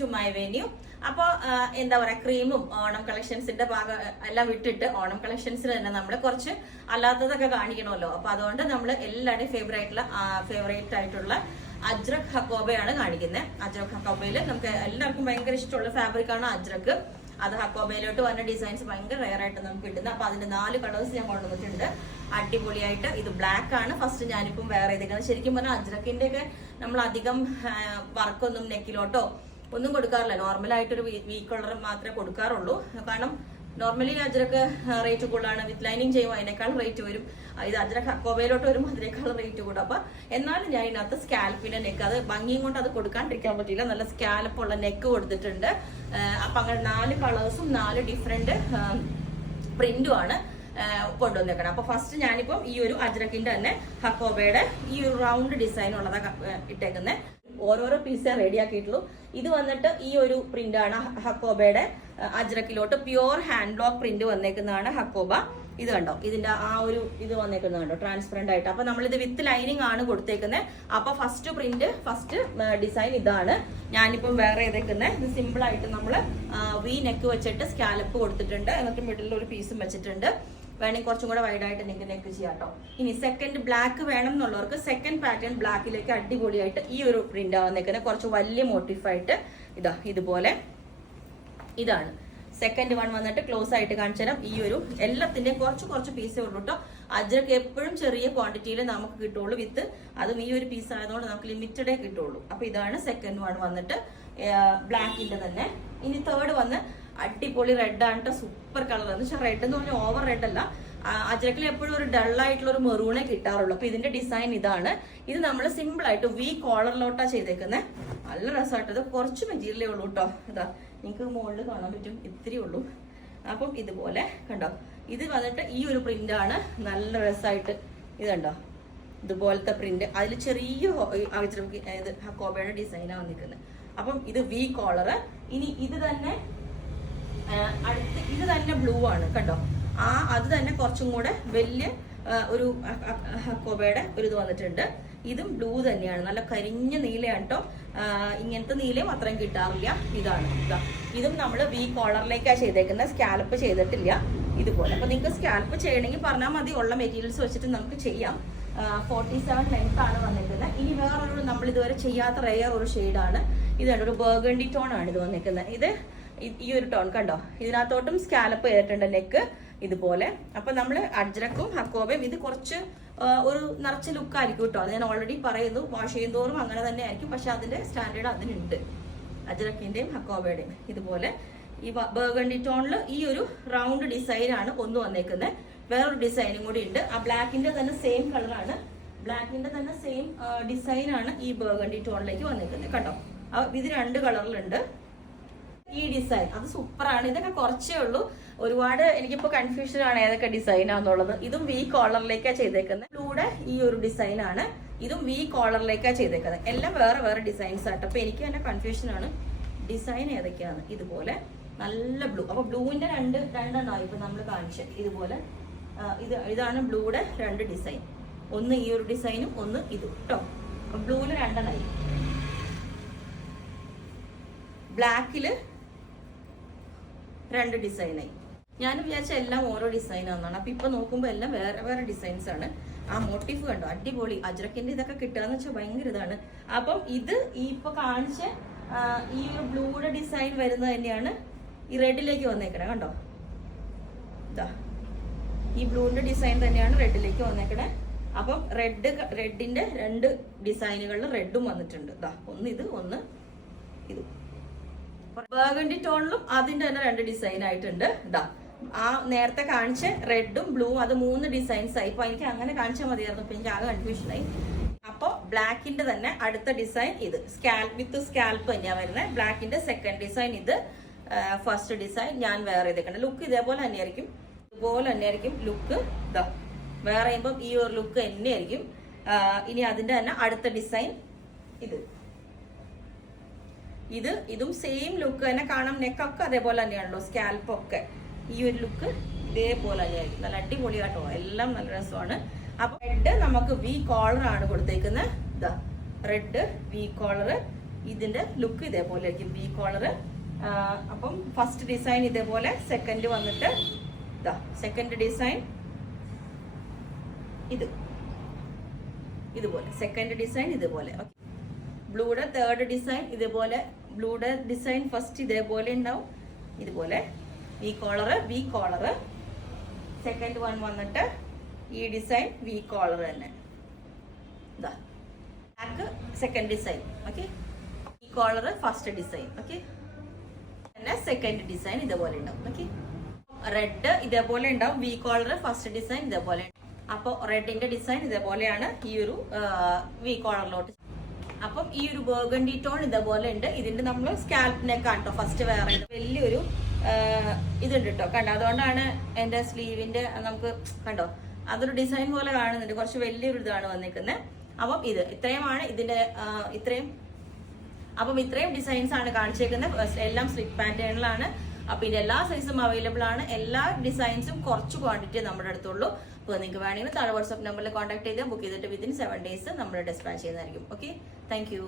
To my venue. അപ്പോൾ എന്താ പറയുക, ക്രീമും ഓണം കളക്ഷൻസിന്റെ ഭാഗം എല്ലാം വിട്ടിട്ട് ഓണം കളക്ഷൻസിൽ തന്നെ നമ്മൾ കുറച്ച് അല്ലാത്തതൊക്കെ കാണിക്കണമല്ലോ. അപ്പൊ അതുകൊണ്ട് നമ്മൾ എല്ലാവരുടെയും ഫേവറേറ്റ് ആയിട്ടുള്ള അജ്രക് ഹക്കോബയാണ് കാണിക്കുന്നത്. അജ്രക് ഹക്കോബയിൽ നമുക്ക് എല്ലാവർക്കും ഭയങ്കര ഇഷ്ടമുള്ള ഫാബ്രിക് ആണ് അജ്രക്. അത് ഹക്കോബയിലോട്ട് വന്ന ഡിസൈൻസ് ഭയങ്കര റെയർ ആയിട്ട് നമുക്ക് കിട്ടുന്നത്. അപ്പൊ അതിന്റെ 4 കളേഴ്സ് ഞാൻ കൊണ്ടുവന്നിട്ടുണ്ട്. അടിപൊളിയായിട്ട്. ഇത് ബ്ലാക്ക് ആണ് ഫസ്റ്റ് ഞാനിപ്പം വേറെ ചെയ്തേക്കുന്നത്. ശരിക്കും പറഞ്ഞാൽ അജ്രക്കിന്റെ ഒക്കെ നമ്മൾ അധികം വർക്കൊന്നും നെക്കിലോട്ടോ ഒന്നും കൊടുക്കാറില്ല. നോർമലായിട്ടൊരു വി കളർ മാത്രമേ കൊടുക്കാറുള്ളൂ. കാരണം നോർമലി അജ്രക്ക് റേറ്റ് കൂടുതലാണ്. വിത്ത് ലൈനിങ് ചെയ്യുമ്പോൾ അതിനേക്കാൾ റേറ്റ് വരും. ഇത് അജ്രക്ക് ഹക്കോബയിലോട്ട് വരുമ്പോൾ അതിനേക്കാൾ റേറ്റ് കൂടും. അപ്പൊ എന്നാലും ഞാൻ ഇതിനകത്ത് സ്കാൽപ്പിന്റെ നെക്ക്, അത് ഭംഗിയും കൊണ്ട് അത് കൊടുക്കാണ്ടിരിക്കാൻ പറ്റില്ല, നല്ല സ്കാൽപ്പ് ഉള്ള നെക്ക് കൊടുത്തിട്ടുണ്ട്. അപ്പൊ അങ്ങനെ 4 കളേഴ്സും 4 ഡിഫറെന്റ് പ്രിന്റും ആണ് കൊണ്ടുവന്നേക്കണം. അപ്പൊ ഫസ്റ്റ് ഞാനിപ്പം ഈ ഒരു അജ്രക്കിന്റെ തന്നെ ഹക്കോബയുടെ ഈ ഒരു റൗണ്ട് ഡിസൈൻ ഉള്ളതാ ഇട്ടേക്കുന്നത്. ഓരോരോ പീസേ റെഡി ആക്കിയിട്ടുള്ളൂ. ഇത് വന്നിട്ട് ഈ ഒരു പ്രിന്റ് ആണ് ഹക്കോബയുടെ അജ്രക്കിലോട്ട് പ്യുവർ ഹാൻഡ് ബ്ലോക്ക് പ്രിന്റ് വന്നേക്കുന്നതാണ് ഹക്കോബ. ഇത് കണ്ടോ, ഇതിന്റെ ആ ഒരു ഇത് വന്നേക്കുന്നത് കണ്ടോ, ട്രാൻസ്പെറന്റ് ആയിട്ട്. അപ്പൊ നമ്മളിത് വിത്ത് ലൈനിങ് ആണ് കൊടുത്തേക്കുന്നത്. അപ്പൊ ഫസ്റ്റ് ഡിസൈൻ ഇതാണ്. ഞാനിപ്പം വേറെ ചെയ്തേക്കുന്നത് ഇത് സിമ്പിൾ ആയിട്ട് നമ്മള് വി നെക്ക് വെച്ചിട്ട് സ്കാലപ്പ് കൊടുത്തിട്ടുണ്ട്. എന്നിട്ട് മിഡിലിൽ ഒരു പീസും വെച്ചിട്ടുണ്ട്. വേണമെങ്കിൽ കുറച്ചും കൂടെ വൈഡായിട്ട് നെക്ക് ചെയ്യാം കേട്ടോ. ഇനി സെക്കൻഡ് ബ്ലാക്ക് വേണം എന്നുള്ളവർക്ക് സെക്കൻഡ് പാറ്റേൺ ബ്ലാക്കിലേക്ക് അടിപൊളിയായിട്ട് ഈ ഒരു പ്രിന്റ് വന്നേക്കുന്നത്. കുറച്ച് വലിയ മോട്ടീഫായിട്ട് ഇതുപോലെ ഇതാണ് സെക്കൻഡ് വൺ വന്നിട്ട്. ക്ലോസ് ആയിട്ട് കാണിച്ചു തരാം. ഈ ഒരു എല്ലാത്തിന്റെയും കുറച്ച് പീസേ ഉള്ളൂ കേട്ടോ. അജ്രക്ക് എപ്പോഴും ചെറിയ ക്വാണ്ടിറ്റിയിൽ നമുക്ക് കിട്ടുള്ളൂ. വിത്ത് അതും ഈ ഒരു പീസ് ആയതുകൊണ്ട് നമുക്ക് ലിമിറ്റഡേ കിട്ടുള്ളൂ. അപ്പൊ ഇതാണ് സെക്കൻഡ് വൺ വന്നിട്ട് ബ്ലാക്കിന്റെ തന്നെ. ഇനി തേർഡ് വന്ന് അടിപൊളി റെഡ് ആണ് കേട്ടോ. സൂപ്പർ കളർ എന്ന് വെച്ചാൽ റെഡ് എന്ന് പറഞ്ഞാൽ ഓവർ റെഡ് അല്ല. അജ്രക്കിൽ എപ്പോഴും ഒരു ഡൾ ആയിട്ടുള്ള ഒരു മെറൂണേ കിട്ടാറുള്ളൂ. അപ്പൊ ഇതിന്റെ ഡിസൈൻ ഇതാണ്. ഇത് നമ്മൾ സിമ്പിൾ ആയിട്ട് വി കോളറിലോട്ടാ ചെയ്തേക്കുന്നത്. നല്ല രസമായിട്ടത്. കുറച്ച് മെറ്റീരിയലേ ഉള്ളൂ കേട്ടോ. ഇതാ നിങ്ങൾക്ക് മുകളിൽ കാണാൻ പറ്റും, ഇത്തിരി ഉള്ളൂ. അപ്പം ഇതുപോലെ കണ്ടോ, ഇത് വന്നിട്ട് ഈ ഒരു പ്രിന്റ് ആണ്. നല്ല രസമായിട്ട് ഇത് കണ്ടോ, ഇതുപോലത്തെ പ്രിന്റ്. അതിൽ ചെറിയ ഹക്കോബയുടെ ഡിസൈനാണ് വന്നിരിക്കുന്നത്. അപ്പം ഇത് വി കോളറ്. ഇനി ഇത് തന്നെ അടുത്ത് ഇത് തന്നെ ബ്ലൂ ആണ് കണ്ടോ. അത് തന്നെ കുറച്ചും കൂടെ വലിയ ഒരു ഹക്കോബയുടെ ഒരു ഇത് വന്നിട്ടുണ്ട്. ഇതും ബ്ലൂ തന്നെയാണ്. നല്ല കരിഞ്ഞ നീലയാണ് കേട്ടോ. ഇങ്ങനത്തെ നീലയും അത്രയും കിട്ടാറില്ല. ഇതാണ് ഇതും നമ്മൾ വി കോളറിലേക്കാണ് ചെയ്തേക്കുന്നത്. സ്കാലപ്പ് ചെയ്തിട്ടില്ല ഇതുപോലെ. അപ്പൊ നിങ്ങൾക്ക് സ്കാലപ്പ് ചെയ്യണമെങ്കിൽ പറഞ്ഞാൽ മതി. ഉള്ള മെറ്റീരിയൽസ് വെച്ചിട്ട് നമുക്ക് ചെയ്യാം. 47 ലെങ്ത് ആണ് വന്നിരിക്കുന്നത്. ഇനി വേറൊരു നമ്മൾ ഇതുവരെ ചെയ്യാത്ത റെയർ ഒരു ഷെയ്ഡാണ്. ഇതാണ് ഒരു ബർഗണ്ടി ടോൺ ആണ് ഇത് വന്നിരിക്കുന്നത്. ഇത് ഈ ഒരു ടോൺ കണ്ടോ, ഇതിനകത്തോട്ടും സ്കാലപ്പ് ചെയ്തിട്ടുണ്ട് നെക്ക് ഇതുപോലെ. അപ്പൊ നമ്മൾ അജ്രക്കും ഹക്കോബയും ഇത് കുറച്ച് ഒരു നിറച്ച ലുക്കായിരിക്കും കേട്ടോ. അത് ഞാൻ ഓൾറെഡി പറയുന്നു. വാഷ് ചെയ്യുന്നതോറും അങ്ങനെ തന്നെ ആയിരിക്കും. പക്ഷെ അതിന്റെ സ്റ്റാൻഡേർഡ് അതിനുണ്ട്. അജ്രക്കിന്റെയും ഹക്കോബയുടെയും ഇതുപോലെ ഈ ബർഗണ്ടി ടോണിൽ ഈ ഒരു റൗണ്ട് ഡിസൈനാണ് ഒന്ന് വന്നേക്കുന്നത്. വേറൊരു ഡിസൈനും കൂടി ഉണ്ട്. ആ ബ്ലാക്കിന്റെ തന്നെ സെയിം കളറാണ്. ബ്ലാക്കിന്റെ തന്നെ സെയിം ഡിസൈനാണ് ഈ ബർഗണ്ടി ടോണിലേക്ക് വന്നേക്കുന്നത് കണ്ടോ. ഇത് 2 കളറിലുണ്ട്. ഈ ഡിസൈൻ അത് സൂപ്പറാണ്. ഇതൊക്കെ കുറച്ചേ ഉള്ളൂ. ഒരുപാട് എനിക്കിപ്പോ കൺഫ്യൂഷൻ ആണ് ഏതൊക്കെ ഡിസൈനാന്നുള്ളത്. ഇതും വി കോളറിലേക്കാണ് ചെയ്തേക്കുന്നത്. ബ്ലൂടെ ഈ ഒരു ഡിസൈൻ ആണ്. ഇതും വി കോളറിലേക്കാണ് ചെയ്തേക്കുന്നത്. എല്ലാം വേറെ ഡിസൈൻസ് ആട്ടോ. അപ്പൊ എനിക്ക് തന്നെ കൺഫ്യൂഷൻ ആണ് ഡിസൈൻ ഏതൊക്കെയാണ്. ഇതുപോലെ നല്ല ബ്ലൂ. അപ്പൊ ബ്ലൂവിന്റെ രണ്ടെണ്ണമായി ഇപ്പൊ നമ്മൾ കാണിച്ചത്. ഇതുപോലെ ഇതാണ് ബ്ലൂയുടെ 2 ഡിസൈൻ. ഒന്ന് ഈ ഒരു ഡിസൈനും ഒന്ന് ഇതും കേട്ടോ. ബ്ലൂവില് 2 എണ്ണമായി. ബ്ലാക്കില് 2 ഡിസൈനായി. ഞാൻ വിചാരിച്ച എല്ലാം ഓരോ ഡിസൈനാണെന്നാണ്. അപ്പൊ ഇപ്പൊ നോക്കുമ്പോ എല്ലാം വേറെ ഡിസൈൻസ് ആണ്. ആ മോട്ടീഫ് കണ്ടോ, അടിപൊളി. അജ്രക്കിന്റെ ഇതൊക്കെ കിട്ടുകയെന്ന് വെച്ചാൽ ഭയങ്കര ഇതാണ്. അപ്പം ഇത് ഈ ഇപ്പൊ കാണിച്ച ഈ ഒരു ബ്ലൂയുടെ ഡിസൈൻ വരുന്നത് തന്നെയാണ് ഈ റെഡിലേക്ക് വന്നേക്കണേ കണ്ടോ. ഇതാ ഈ ബ്ലൂവിന്റെ ഡിസൈൻ തന്നെയാണ് റെഡിലേക്ക് വന്നേക്കണേ. അപ്പം റെഡിന്റെ 2 ഡിസൈനുകളിൽ റെഡും വന്നിട്ടുണ്ട്. ഇതാ ഒന്ന് ഇത് ഒന്ന് ഇത്. ബർഗണ്ടി ടോണിലും അതിന്റെ തന്നെ 2 ഡിസൈൻ ആയിട്ടുണ്ട്. ഇതാ ആ നേരത്തെ കാണിച്ച റെഡും ബ്ലൂവും അത് 3 ഡിസൈൻസ് ആയി. ഇപ്പൊ എനിക്ക് അങ്ങനെ കാണിച്ചാൽ മതിയായിരുന്നു. ഇപ്പൊ എനിക്ക് ആകെ കൺഫ്യൂഷനായി. അപ്പൊ ബ്ലാക്കിന്റെ തന്നെ അടുത്ത ഡിസൈൻ ഇത് വിത്ത് സ്കാൽപ്പ് തന്നെയാണ് വരുന്നത്. ബ്ലാക്കിന്റെ സെക്കൻഡ് ഡിസൈൻ ഇത്. ഫസ്റ്റ് ഡിസൈൻ ഞാൻ വേറെ ചെയ്തേക്കണ്ട. ലുക്ക് ഇതുപോലെ തന്നെയായിരിക്കും ലുക്ക്. ഇതാ വേറെ ചെയ്യുമ്പോൾ ഈ ഒരു ലുക്ക് തന്നെയായിരിക്കും. ഇനി അതിന്റെ തന്നെ അടുത്ത ഡിസൈൻ ഇതും സെയിം ലുക്ക് തന്നെ കാണാം. നെക്കൊക്കെ അതേപോലെ തന്നെയാണല്ലോ. സ്കാൽപ്പൊക്കെ ഈ ഒരു ലുക്ക് ഇതേപോലെ തന്നെയായിരിക്കും. നല്ല അടിപൊളിയാട്ടോ. എല്ലാം നല്ല രസമാണ്. അപ്പൊ റെഡ് നമുക്ക് വി കോളർ ആണ് കൊടുത്തേക്കുന്നത്. ഇതാ റെഡ് വി കോളർ. ഇതിന്റെ ലുക്ക് ഇതേപോലെ ആയിരിക്കും വി കോളർ. അപ്പം ഫസ്റ്റ് ഡിസൈൻ ഇതേപോലെ, സെക്കൻഡ് വന്നിട്ട് ഇതാ സെക്കൻഡ് ഡിസൈൻ ഇതുപോലെ, സെക്കൻഡ് ഡിസൈൻ ഇതുപോലെ. ബ്ലൂയുടെ തേർഡ് ഡിസൈൻ ഇതുപോലെ, ബ്ലൂയുടെ ഡിസൈൻ ഫസ്റ്റ് ഇതേപോലെ ഉണ്ടാവും, ഇതുപോലെ വി കോളർ. സെക്കൻഡ് വൺ വന്നിട്ട് ഈ ഡിസൈൻ വി കോളർ തന്നെ, ഇതാ black second design. Okay, V collar first design. Okay, പിന്നെ സെക്കൻഡ് ഡിസൈൻ ഇതുപോലെ ഉണ്ടാവും. ഓക്കെ, റെഡ് ഇതേപോലെ ഉണ്ടാവും, വി കോളർ ഫസ്റ്റ് ഡിസൈൻ ഇതേപോലെ. അപ്പോൾ റെഡിന്റെ ഡിസൈൻ ഇതേപോലെയാണ് ഈ ഒരു വി കോളറിലോട്ട്. അപ്പം ഈ ഒരു ബർഗണ്ടി ടോൺ ഇതേപോലെ ഉണ്ട്. ഇതിന്റെ നമ്മൾ സ്കാൽപ്പിനെക്ക് ആട്ടോ ഫസ്റ്റ് വേറെ വലിയൊരു ഇതുണ്ട് കേട്ടോ, കണ്ടോ? അതുകൊണ്ടാണ് എന്റെ സ്ലീവിന്റെ നമുക്ക് കണ്ടോ അതൊരു ഡിസൈൻ പോലെ കാണുന്നുണ്ട്, കുറച്ച് വലിയൊരു ഇതാണ് വന്നിരിക്കുന്നത്. അപ്പം ഇത്രയുമാണ് ഇതിന്റെ ഇത്രയും ഡിസൈൻസ് ആണ് കാണിച്ചേക്കുന്നത്. എല്ലാം സ്ലിപ്പ് പാറ്റേണിലാണ്. അപ്പൊ ഇതിന്റെ എല്ലാ സൈസും അവൈലബിൾ ആണ്. എല്ലാ ഡിസൈൻസും കുറച്ച് ക്വാണ്ടിറ്റി നമ്മുടെ അടുത്തുള്ളൂ. അപ്പോൾ നിങ്ങൾക്ക് വേണമെങ്കിൽ താഴെ വാട്സ്ആപ്പ് നമ്പറിൽ കോൺടാക്ട് ചെയ്ത് ബുക്ക് ചെയ്തിട്ട് വിത്തിൻ 7 days നമ്മൾ ഡിസ്പാച്ച് ചെയ്യുന്നതായിരിക്കും. Okay, thank you.